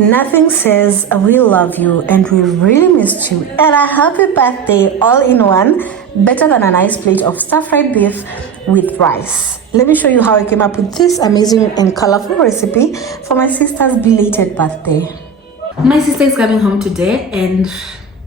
Nothing says we love you and we really missed you and a happy birthday all in one better than a nice plate of stir-fried beef with rice. Let me show you how I came up with this amazing and colorful recipe for my sister's belated birthday. My sister is coming home today and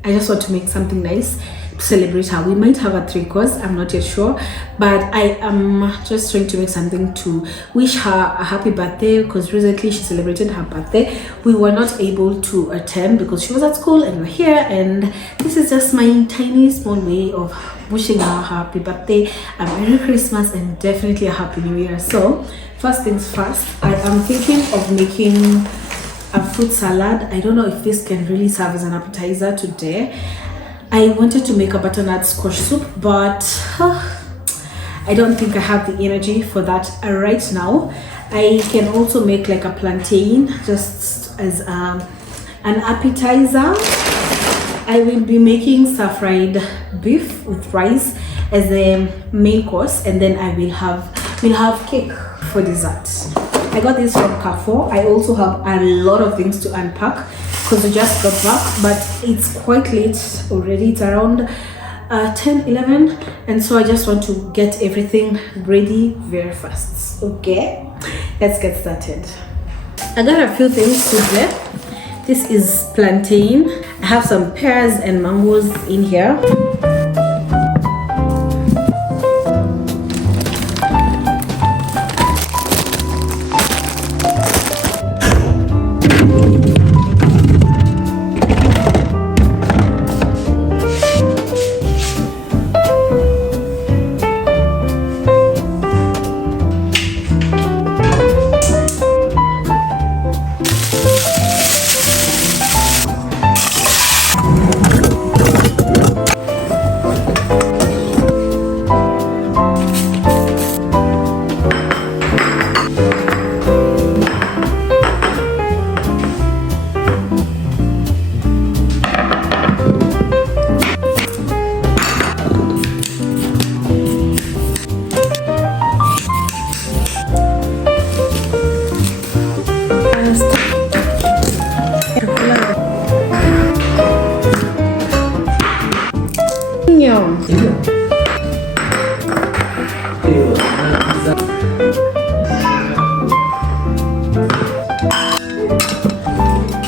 I just want to make something nice to celebrate her. We might have a 3-course, I'm not yet sure, but I am just trying to make something to wish her a happy birthday because recently she celebrated her birthday. We were not able to attend because she was at school and we're here, and this is just my tiny small way of wishing her a happy birthday, a Merry Christmas, and definitely a Happy New Year. So first things first, I am thinking of making a fruit salad. I don't know if this can really serve as an appetizer today. I wanted to make a butternut squash soup, but I don't think I have the energy for that right now. I can also make like a plantain just as an appetizer. I will be making stir-fried beef with rice as the main course, and then we'll have cake for dessert. I got this from Carrefour. I also have a lot of things to unpack because we just got back, but it's quite late already. It's around 10-11, and so I just want to get everything ready very fast. Okay, let's get started. I got a few things to do. This is plantain. I have some pears and mangoes in here.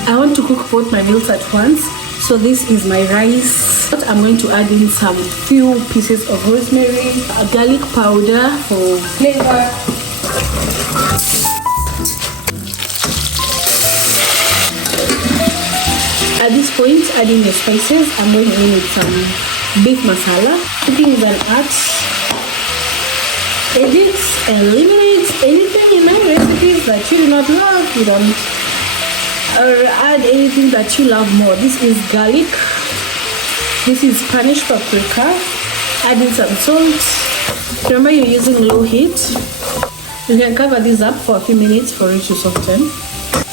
I want to cook both my meals at once, so this is my rice. I'm going to add in some few pieces of rosemary, a garlic powder for flavor, at this point adding the spices. I'm going in with some beef masala. Cooking is an art. Edit, eliminate anything in my recipes that you do not love. You don't, or add anything that you love more. This is garlic. This is Spanish paprika. Add in some salt. Remember, you're using low heat. You can cover this up for a few minutes for it to soften.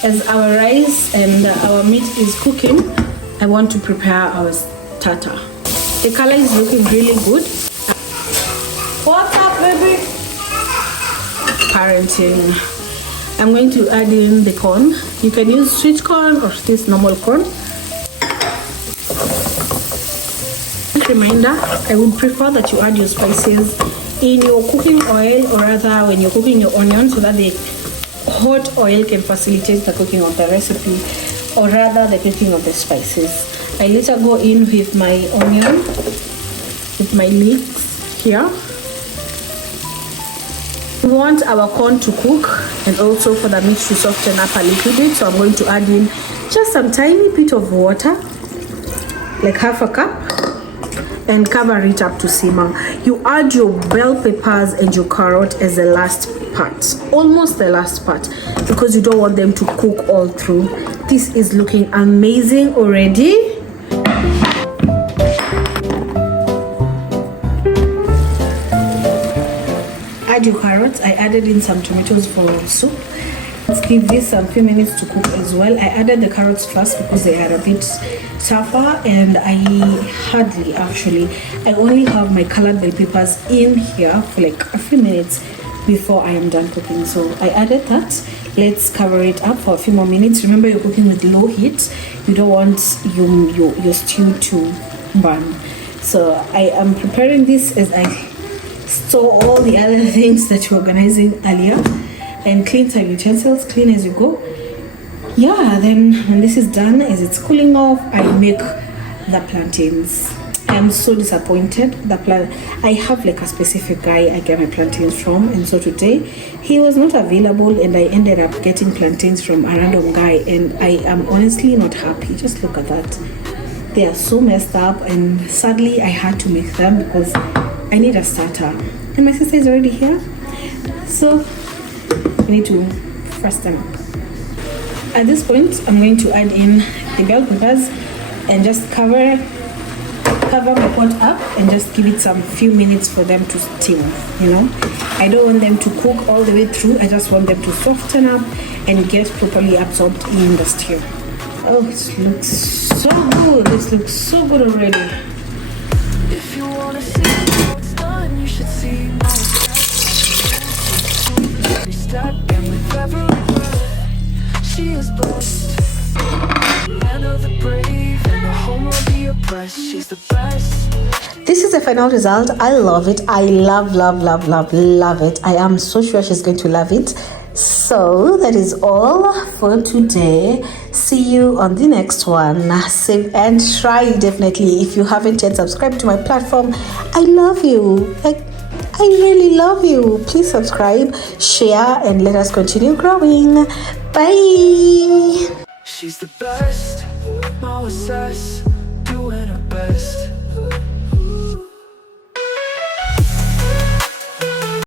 As our rice and our meat is cooking, I want to prepare our starter. The color is looking really good. What's up, baby? Parenting. I'm going to add in the corn. You can use sweet corn or this normal corn. Reminder, I would prefer that you add your spices in your cooking oil, or rather when you're cooking your onion, so that the hot oil can facilitate the cooking of the recipe, or rather the cooking of the spices. I later go in with my onion, with my leeks here. We want our corn to cook and also for the meat to soften up a little bit, so I'm going to add in just some tiny bit of water, like half a cup, and cover it up to simmer. You add your bell peppers and your carrot as the last part, almost the last part, because you don't want them to cook all through. This is looking amazing already. Add your carrots. I added in some tomatoes for soup. Let's give this a few minutes to cook as well. I added the carrots first because they are a bit tougher, and I only have my colored bell peppers in here for like a few minutes before I am done cooking. So I added that. Let's cover it up for a few more minutes. Remember, you're cooking with low heat. You don't want your stew to burn. So I am preparing this as I store all the other things that you're organizing earlier, and clean some utensils, clean as you go. Yeah, then when this is done, as it's cooling off, I make the plantains. I am so disappointed. I have like a specific guy I get my plantains from, and so today he was not available, and I ended up getting plantains from a random guy, and I am honestly not happy. Just look at that. They are so messed up, and sadly I had to make them because I need a starter. And my sister is already here, so we need to frost them up. At this point, I'm going to add in the bell peppers and just cover my pot up and just give it some few minutes for them to steam. I don't want them to cook all the way through. I just want them to soften up and get properly absorbed in the stew. Oh, it looks so good. This looks so good already. If you want to see how it's done, you should see my step and with every breath, she is blessed. Land of the brave and the home of the oppressed. She's the best. This is the final result. I love it. I love it. I am so sure she's going to love it. So that is all for today. See you on the next one. Save and try definitely. If you haven't yet subscribed to my platform, I love you. I really love you. Please subscribe, share, and let us continue growing. Bye. She's the best, no assess, doing her best.